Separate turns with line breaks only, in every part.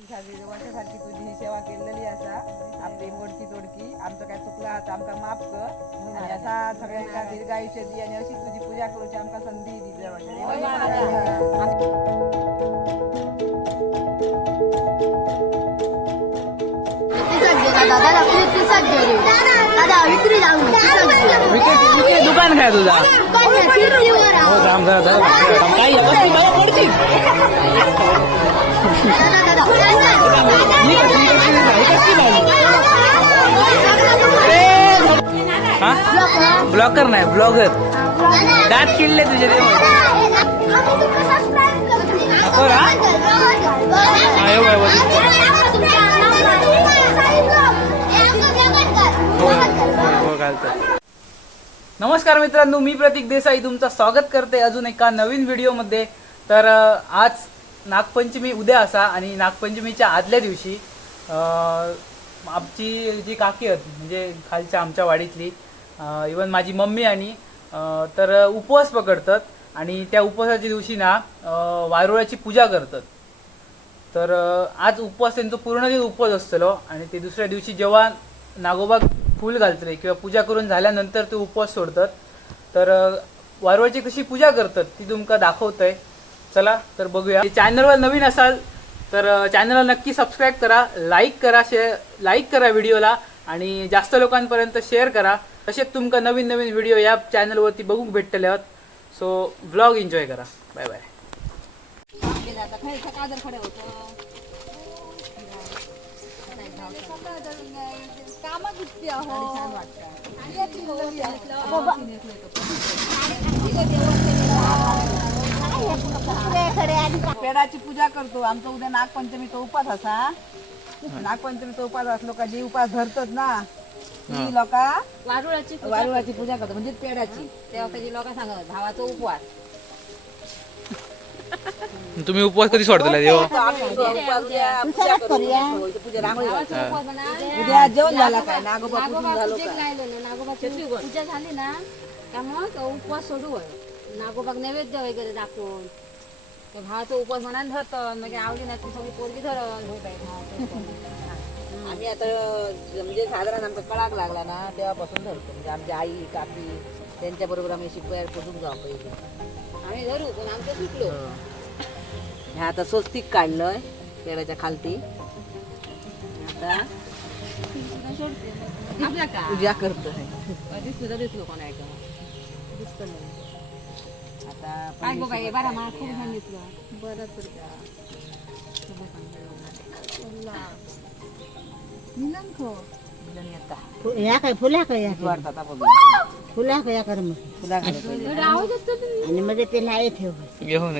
वर्षासारखी तुझी ही सेवा केलेली असा आपली मोडकी तोडकी आमचं काय चुकलं आता आमका माफ कर. आणि असा सगळ्यांना दीर्घ आयुष्य दी आणि अशी तुझी पूजा करूची आमका संधी दिली
दादा पिसाच घेऊ दादा विक्री जाऊ
विकेट दुकान काय तुझा हो थांब जरा जरा थांब. काय आहे? बस तू मला मोडशील. ही कशी- ही कशी नाही, ही कशी नाही? हा ब्लॉकर नाही ब्लॉगर दात किडले तुझे ते नको रा? हा, एवढं आहे वरती. हो, घालतात नमस्कार मित्रांनो मी प्रतीक देसाई तुमचं स्वागत करते अजून एका नवीन व्हिडिओमध्ये. तर आज नागपंचमी उद्या असा आणि नागपंचमीच्या आदल्या दिवशी आमची जी काकी आहेत म्हणजे खालच्या आमच्या वाडीतली इवन माझी मम्मी आणि तर उपवास पकडतात आणि त्या उपवासाच्या दिवशी ना वारुळाची पूजा करतात. तर आज उपवास त्यांचा पूर्ण दिवस उपवास असतलो आणि ते दुसऱ्या दिवशी जेव्हा नागोबा फूल घालतले किंवा पूजा करून झाल्यानंतर ते उपवास सोडतात. तर वारवाची कशी पूजा करतात ती तुमका दाखवतंय. चला तर बघूया. चॅनलवर नवीन असाल तर चॅनलला नक्की सबस्क्राईब करा लाईक करा शेअर लाईक करा व्हिडिओला आणि जास्त लोकांपर्यंत शेअर करा. तसेच तुमका नवीन नवीन व्हिडिओ या चॅनलवरती बघूक भेटतले आहोत. सो व्लॉग एन्जॉय करा. बाय बाय
पेडाची पूजा करतो. आमचा उद्या नागपंचमीचा उपास असा. नागपंचमीचा उपास असलो का जी उपास धरतात ना ती लोक
वारुळाची
वारुळाची पूजा करतात म्हणजे पेडाची.
तेव्हा लोक सांगत भावाचा उपवास.
तुम्ही उपवास कधी सोडतला देव.
करूया. उद्या जेवण झाला काय? नागोबा पूजून
नागोबा
झालो
पूजेक
काय
लायलो ना. नागोबाची पूजा झाली ना त्यामुळं तो उपवास सोडू होय. नागोबाक नैवेद्य वगैरे दाखवून. ते भावाचा उपवास म्हणान धरतो मग आवडी नाही ती सगळी पोरगी
आम्ही आता म्हणजे साधारण आमचा कळाक लागला ना तेव्हापासून धरतो. म्हणजे आमची आई काकी त्यांच्या बरोबर आम्ही शिकवायला पोचून जाऊ पहिले
आम्ही धरू पण आमचं सुटलो.
हे. आता स्वस्तिक काढलंय पेडाच्या खालती. आता
का?
पूजा करतोय.
कधी सुद्धा दिसलो कोणा दिसतो
आता
काय बघा हे बरं मला खूप छान दिसलं. बरं तर
मुलांनी आता
या काय फुला काय या
वाढतात आता बघूया.
फुला काय या कर मग आणि मध्ये ते ठेव
घेऊन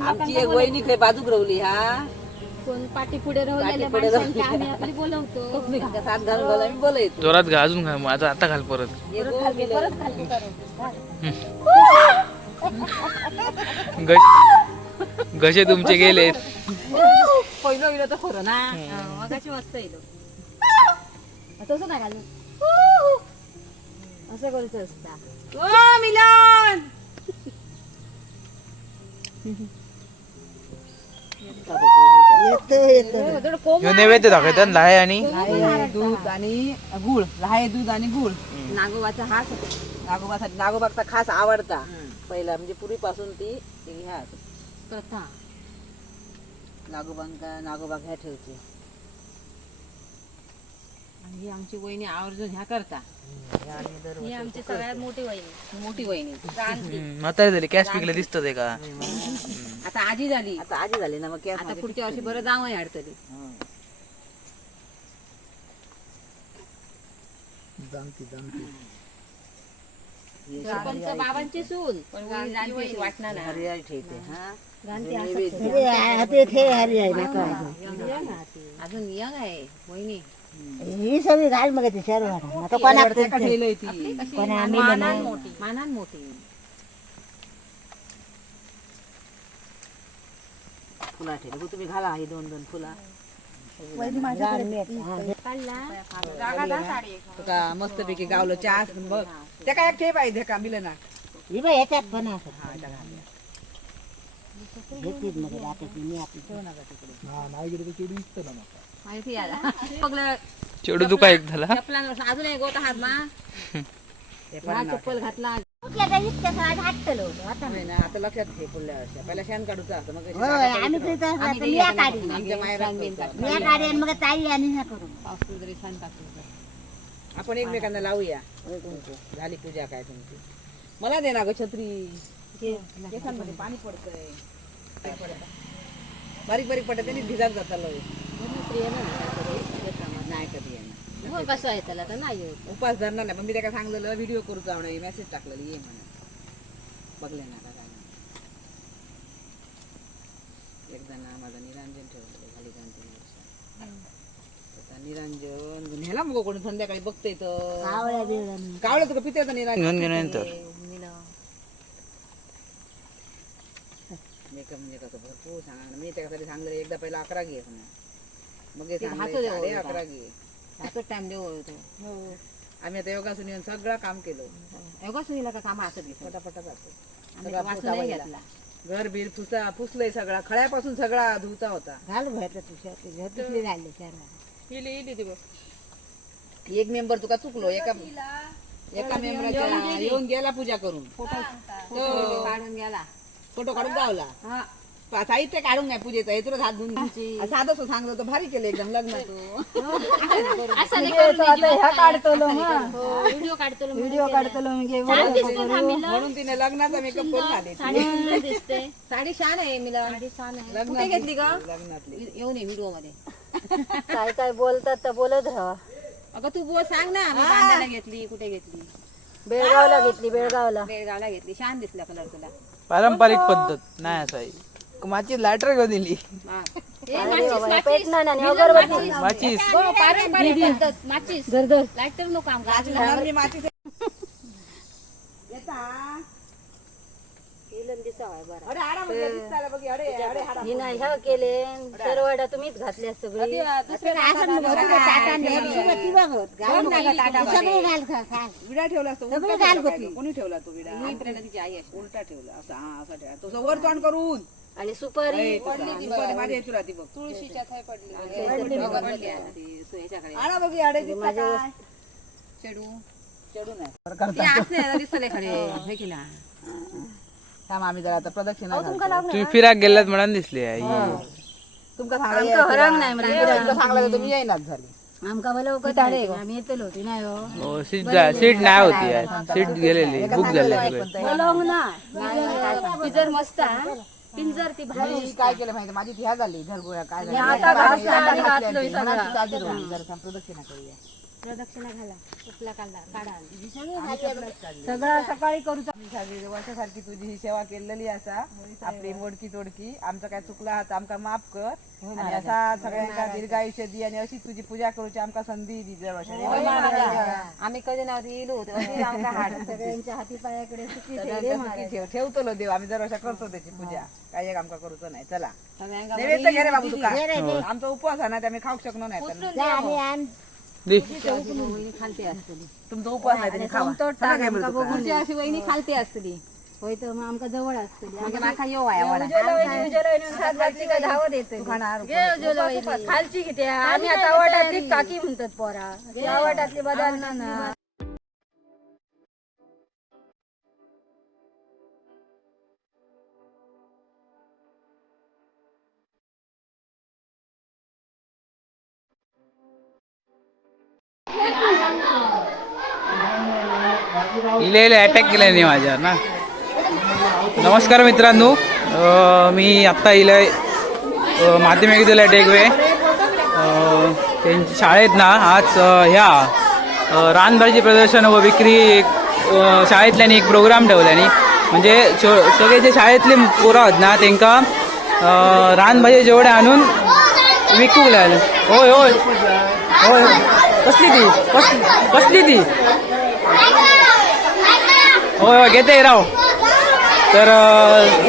आमची एक- वहिनी बाजूक रवली हा?
कोण पाठी पुढे राहिलेल्या
पाठी पुढे
माणसांची आम्ही आपली बोलवतो.
त्या सात घालून घालून आम्ही बोलायचो.
जोरात घा अजून घा मग आता आता घाल परत.
गोल गेलं.
ग- घसे तुमचे गेलेत
पहिलं गेलं तर खरं ना.
मगाशी मस्त येलो. तसं नाही घालू असं करायचं असता.
ओ मिलन!
ह्यो नैवेद्य दाखवतात लाहे आणि?
दूध आणि गुळ लाहे दूध आणि गुळ.
नागोबाचा हात.
नागोबासाठी नागोबाचा खास आवडता. पहिला म्हणजे पूर्वीपासून ती ती ह्या
प्रथा.
नागोबांका नागोबा ह्या ठेवते.
आणि ही आमची वहिनी आवर्जून ह्या करता. ही आमची सगळ्यात मोठी वहिनी.
मोठी वहिनी.
क्रांती.
म्हातारी झाली कॅश पिकले दिसत ते का?
आता आजी झाली.
आता आजी झाली ना मग
आता पुढच्या वर्षी बरं जावं अडचणी सरपंच बाबांची सून. पण वहिनी जाणती वाटणार नाही.
हरियाळी ठेवते हा.
हरी आहे ना
अजून यंग आहे.
ही सगळी घाल मग ती आता कोणा
मानान मोठी. मानान मोठी.
फुला ठेवली. बघ तुम्ही घाला ही दोन दोन फुला.
काढला.
तुका मस्तपैकी गावलं चहा बघ. त्या काय आहे का मिलं ना
ही बाई ह्याच्यात पण असं.
हा
चेडू तुका एक झाला
चपलांवर अजून एक गोट हात ना चप्पल घातला
कुठल्या काही इतक्या आज हाटलो आता
नाही ना आता लक्षात घे पुढल्या वर्षी पहिला शेण काढूचं असतं मग कशी
होय
काढायचं
आम्ही
इकडं.
तिथं
आम्ही ते
मिया
येताना
काढी
बघून
आमच्या
आमच्या
माहेरात
मायरात
करतो.
मिया काढी आणि मग ताई आणि ह्या करू
पाऊस जरी छान टाकतो
आपण एकमेकांना लावूया झाली पूजा काय तुमची मला दे ना ग छत्री केसांमध्ये पाणी पडतंय? बारीक बारीक पडत त्यांनी भिजात जाता लय नाही कधी येणार
मग कसं आहे त्याला तर नाही येत.
उपास धरणार नाही. पण मी त्याला सांगलेलं व्हिडिओ करू जाऊ नये मेसेज टाकलेली ये म्हणून. बघले ना का काय एकदा ना माझा निरंजन ठेवलं वर्ष आता निरंजन न्याला मग कोणी संध्याकाळी बघते तर.
कावळ्या
तुका पिते निरंजन
घेऊन घेऊन येईन तर
मेकअप म्हणजे कसं भरपूर सांगा मी त्याच्यासाठी एकदा पहिला अकरा घे. मग हे
ते.
अकरा घे.
टाइम देऊ होतो
आम्ही आता योगासून येऊन सगळं काम केलं.
एवढं सुनीला का काम असत घेतो
पटापटा जातो.
आम्ही
सगळा पुसा
नाही
घर बीर फुसा फुसलंय सगळा. खळ्यापासून सगळा धुचा होता.
घाल तुझ्या
एक मेंबर तुका चुकलो एका एका मेंबरच्या येऊन गेला पूजा करून.
फोटो काढून गेला.
फोटो काढून गावला.
हा.
साहित्य काढून नाही पूजेचं हे तुला हात धुवून साधं असं सांगलं तर भारी केलं एकदम लग्न तू.
असं नाही करून व्हिडिओ काढतो व्हिडिओ काढतो
म्हणून तिने लग्नाचा मेकअप करून आली
दिसते साडी छान आहे मिला. साडी छान आहे. कुठे घेतली ग?
लग्नातली.
येऊन ये व्हिडिओमध्ये
काय काय बोलतात तर बोलत राहा.
अगं तू बोल सांग ना. मी बांधायला घेतली कुठे घेतली?
बेळगावला घेतली बेळगावला.
बेळगावला घेतली. छान दिसला कलर तुला.
पारंपरिक पद्धत नाही असं आहे माझी लायटर घेऊन दिली.
हा.
पेटणार आणि अगरबत्ती.
माचीस.
माचीस. नको
ही नाही ह्या केले सर्वाडा तुम्हीच घातल्या सगळी.
विडा ठेवला असतो उलटा ठेवला काय गं? कोणी ठेवला तो विडा
प्रेरणा तिची आई आहे
उलटा ठेवला असा हा असा ठेवला. तो वर तोंड करून.
आणि सुपारी
माझ्या
तुळशीच्या थाय पडली? चेडू.
नाही.
हे
थांब आम्ही जरा आता प्रदक्षिणा.
तुम्ही फिराक गेलात म्हणून दिसली आई
तुमका
नाही मला
तुमका सांगलं तर तुम्ही येईनाच झाली.
आमका उकत आम्ही येतलो होती नाही हो.
हो सीट सीट नाही होती. सीट गेलेली बुक झाले
ना. मस्त हा. पिंजर ती भारी
मी काय केलं माहिती माझी ती ह्या झाली घरगोळ्या. काय झाली?
आता
घातल्या.
सगळा.
जरा प्रदक्षिणा करूया.
प्रदक्षिणा घाला उपला काढला काढा.
सगळं सकाळी करू
सारखी वर्षासारखी तुझी ही सेवा केलेली असा. आपली मोडकी तोडकी. आमचं काय चुकला हात आमका माफ कर. आणि असा सगळ्यांका दीर्घ आयुष्य दी आणि अशी तुझी पूजा करूची आमका संधी दी दर वर्षाने.
आम्ही कधी नव्हती येलो होतो.
सगळ्यांच्या हाती पायाकडे सुखी
ठेव ठेवतो देव. आम्ही दर वर्षा करतो त्याची पूजा. काय एक आमका करूच नाही. चला. नैवेद्य घे रे बाबू तुका. आमचा उपवास आहे ना ते आम्ही खाऊ शकलो नाही
दे.
वहिनी खालते असतली
तुमचा उपवास नाही त्याने खावा चला घे बरं तुका.
पुढची अशी वहिनी खालते असतली
होय तर मग आमका जवळ असते
म्हणजे माका येऊ आहे. वडा
धावत येते
तू खाणार
खालची किती आम्ही आता वाटातली काकी म्हणतात पोरा. वाटातली बदल.
इलेले अटॅक केलाय नाही माझ्यावर ना? नमस्कार मित्रांनो मी आत्ता इले माध्यमिक विद्यालय डेगवे अं, त्यांची शाळेत ना आज ह्या रानभाजी प्रदर्शन व विक्री एक शाळेतल्यानी एक प्रोग्राम ठेवल्यानी म्हणजे सगळे जे शाळेतले पोरं आहेत ना त्यांका रानभाजी जेवढे आणून विकूक लागले. होय होय. होय कसली ती? कसली कसली ती? होय होय घेते राव. तर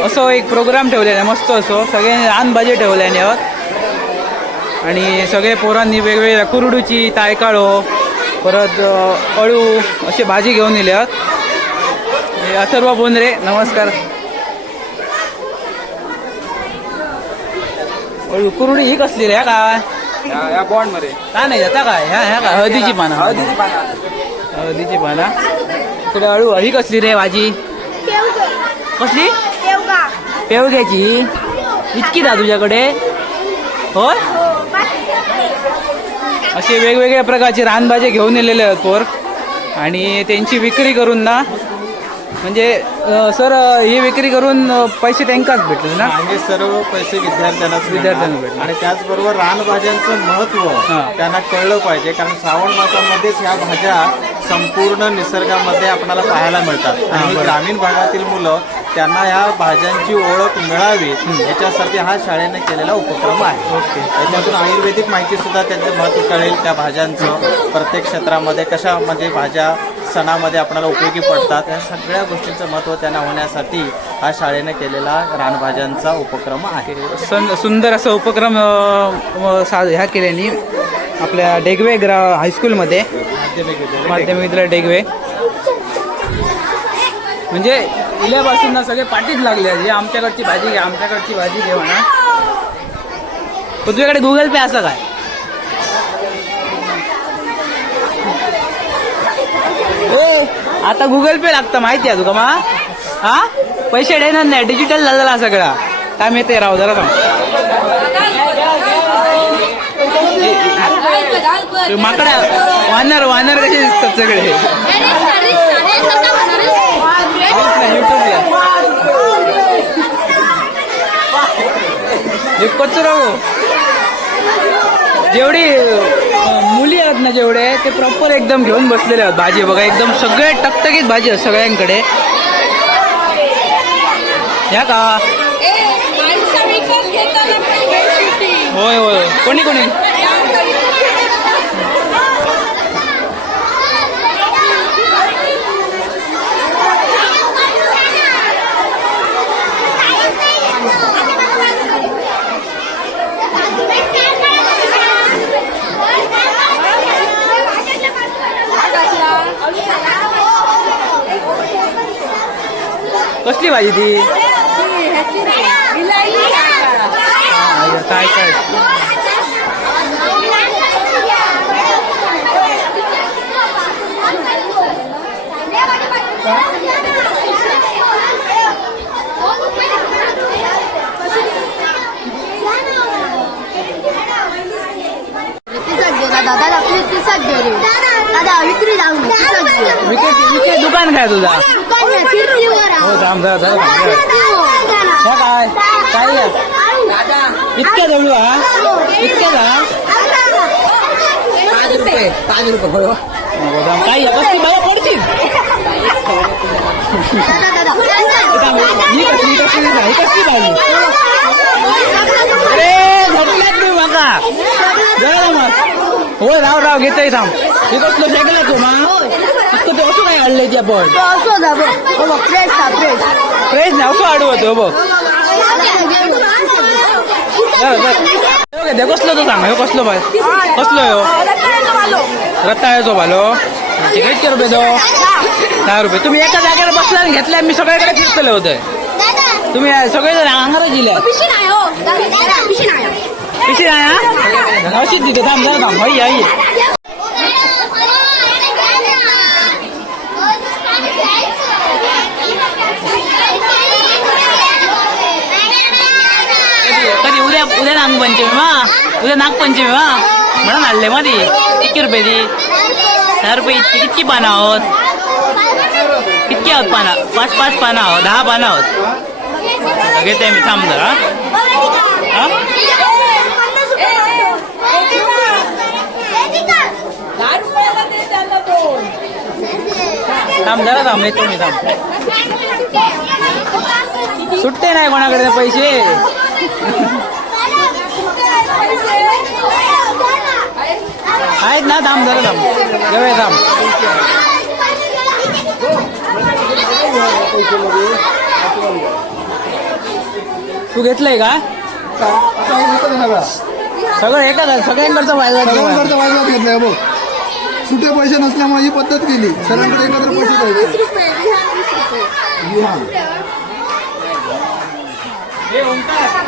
असो एक प्रोग्राम ठेवलेला आहे मस्त असो. सगळे रान भाजी ठेवल्याने आणि सगळे पोरांनी वेगवेगळ्या कुरडूची तायकाळो परत अळू अशी भाजी घेऊन हे अथर्व बोंद्रे नमस्कार. ओ, कुरडी ही कसली रे ह्या काय?
या बॉन्डमध्ये.
काय नाही जाता काय? ह्या ह्या काय? हळदीची पानं. हळदीची पानं. इकडे अळू ही कसली रे भाजी? कसली? पेवग्याची? इतकी ना तुझ्याकडे? होय? असे वेगवेगळ्या प्रकारचे रानभाज्या घेऊन येलेले आहेत पोर. आणि त्यांची विक्री करून ना म्हणजे सर ही विक्री करून अं, पैसे त्यांकाच भेटले ना?
हे सर्व पैसे विद्यार्थ्यांना
विद्यार्थ्यांना भेटले.
आणि त्याचबरोबर रानभाज्यांचं
महत्त्व.
त्यांना कळलं पाहिजे कारण श्रावण मासामध्येच ह्या भाज्या संपूर्ण निसर्गामध्ये आपल्याला पाहायला मिळतात. आणि ग्रामीण भागातील मुलं त्यांना ह्या भाज्यांची ओळख मिळावी याच्यासाठी हा शाळेने केलेला उपक्रम आहे. ओके. याच्यातून आयुर्वेदिक माहिती सुद्धा त्यांचं महत्त्व कळेल त्या भाज्यांचं प्रत्येक क्षेत्रामध्ये कशा म्हणजे भाज्या सणामध्ये आपल्याला उपयोगी पडतात. या सगळ्या गोष्टींचं महत्त्व त्यांना होण्यासाठी हा शाळेने केलेला रानभाज्यांचा उपक्रम आहे.
सन सुंदर असा उपक्रम सा ह्या केल्याने आपल्या डेगवे ग्रा हायस्कूलमध्ये माध्यमिक विद्यालय डेगवे. म्हणजे इल्यापासून ना सगळे पाठीच लागले हे आमच्याकडची भाजी घ्या आमच्याकडची भाजी घेऊ म्हणा. तुझ्याकडे गुगल पे असं काय? ए आता गुगल पे लागतं माहिती आहे तुका मा हा पैसे देणार नाही डिजिटल झालेला सगळा काय मिळते राव जरा. ते माकडा वानर वानर कसे दिसतात सगळे युट्यूबला हे कचरा हो. जेवढी मुली आहेत ना जेवढे ते प्रॉपर एकदम घेऊन बसलेले आहेत भाजी बघा. एकदम सगळे टकटकीत भाजी आहेत सगळ्यांकडे. या का? होय होय. कोणी कोणी? कसली भाजी ती? काय काय?
दादा आपली तिसच घे रे दादा विक्री जाऊ
विकेट विकेट दुकान काय तुझा हो थांब जरा जरा थांब जरा. ह्या काय काय आहे? इतक्या जवळ हा इतक्या का पाच रुपये पाच रुपये हो थांब. काय आहे? कसली बाबा पडशील हे थांब, ही कसली ही कसली ही कसली भाजी अरे झटल्यात मी माका जरा मग हो राव राव घेतोय थांब. हे कसलं फेकलं तू मा इतकं ते असं काय आणलंय ती आपण?
फ्रेश फ्रेश
फ्रेश नाही असं आडू होतो बघ. जरा. हे बघ, ते कसलं तो सांग हे कसलं बाय कसलं हो. रताळ्याचो भालो किती रुपये तो दहा रुपये. तुम्ही एका जागेवर बसला आणि घेतल्या मी सगळ्याकडे फिरतले होते तुम्ही सगळेजण अंगारच दिले पिशी नाही हा. अशीच तिथे थांब जरा थांब आई आई. कधी उद्या उद्या नागपंचमी मा उद्या नागपंचमी मा म्हणून आणले मध्ये किती रुपये ती दहा रुपये इतकी कितकी पानं आहोत. कितकी आहोत पानं. पाच पाच पानं आहोत. दहा पानं आहोत. घेते मी थांब जरा हा? थांब जरा थांब येतो मी थांब. सुट्टे नाही कोणाकडे पैसे. आहेत ना थांब जरा थांब. जेवढे थांब. तू घेतलंय का? सगळं एका सगळ्यांकडचं फायदा
घेतलाय बघ. सुटे पैसे नसल्यामुळे ही पद्धत केली. सगळ्यांकडे एकत्र पैसे
हे ओंकार.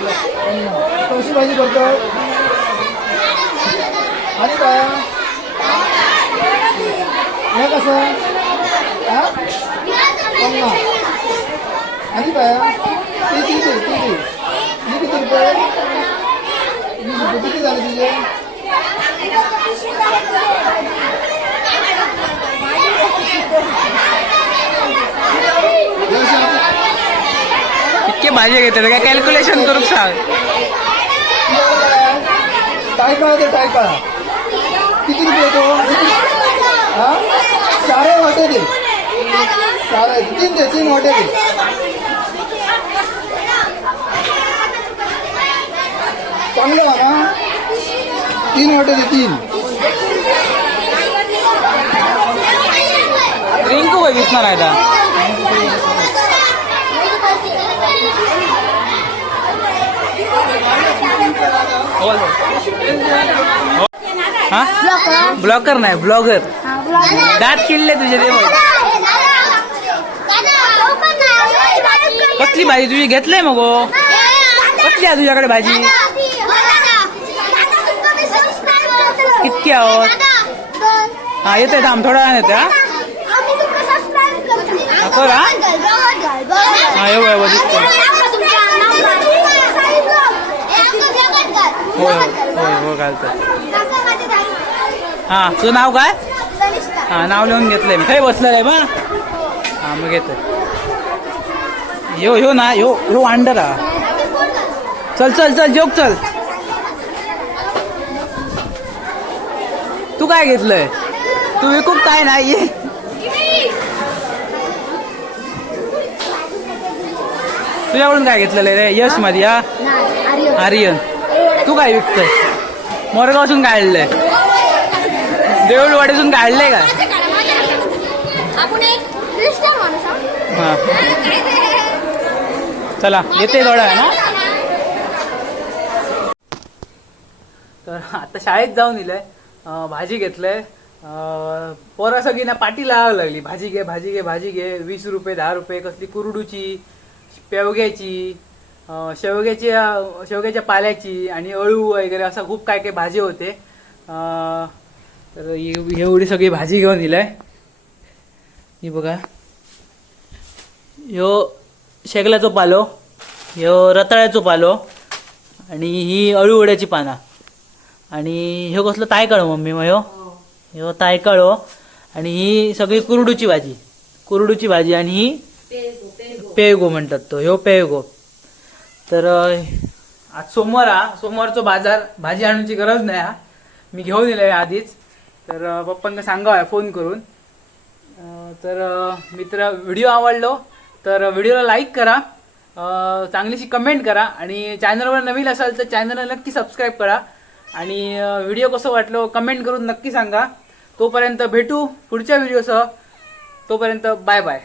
कशी भाजी करतो आणि काय? हे कसं? हा? पन्नास. आणि काय ते किती किती? हे किती रुपये? वीस रुपये. किती झाले तुझे? हे
इतके भाजी घेतात काय कॅल्क्युलेशन करू सांग.
टायका ते टायका किती रुपये तो हा चार वाटे दे चार तीन दे तीन वाटे दे चांगलं बघा तीन वाटे दे तीन।
रिंकू काय दिसणार आहे आता बोल, बोल. हा? ब्लॉकर नाही ब्लॉगर दात किडले तुझे ते कसली भाजी तुझी घेतलंय मग हो? कसली आहे तुझ्याकडे भाजी? कितकी आहोत हा? येते थांब थोडा वेळाने येते हा. हा, कर हा हा येऊ येऊ होय होय हो घालतं हा तुझं नाव काय? हा नाव लिहून घेतलंय मी. खरी बसलं आहे बा हा मग घेतो ह्यो ह्यो ना ह्यो ह्यो अंडर हा चल चल चल जोक चल. तू काय घेतलंय? तू विकून काय नाही. ये. तुझ्याकडून काय घेतलेलं रे? यशमध्ये हा? आर्यन. तू काय विकतोय? मोरगावसून काढलंय देऊळवाडीतून काढलंय का?
आपण एक क्रिस्टियन माणूस आहोत.
चला येते थोडा आहे ना तर आता शाळेत जाऊन इलंय भाजी घेतलंय पोरं सगळी ना पाठी लावायला लागली. भाजी घे भाजी घे भाजी घे. वीस रुपये दहा रुपये कसली कुरडूची पेवग्याची शेवग्याची शेवग्याच्या पाल्याची आणि अळू वगैरे असं खूप काय काय भाजी होते. तर एवढी सगळी भाजी घेऊन इलंय ही बघा. ह्यो शेगल्याचो पालो ह्यो रताळ्याचो पालो आणि ही अळूवड्याची पानं. आणि ह्यो कसलो तायकाळो मम्मी मग ह्यो ह्यो तायकाळो आणि ही सगळी कुरडूची भाजी. कुरडूची भाजी आणि ही पेयगो म्हणतात तो. ह्यो पेयगो तर आज सोमवार हा. सोमवारचो बाजार भाजी आणूची गरज नाही हा. मी घेऊन येलोय आधीच. तर पप्पांना सांगावं फोन करून. तर मित्र व्हिडिओ आवडलो तर व्हिडिओला लाईक करा. चांगलीशी कमेंट करा आणि चॅनलवर नवीन असाल तर चॅनलला नक्की सबस्क्राईब करा. आणि व्हिडिओ कसं वाटलो कमेंट करून नक्की सांगा. तोपर्यंत भेटू पुढच्या व्हिडिओसह. तोपर्यंत बाय बाय.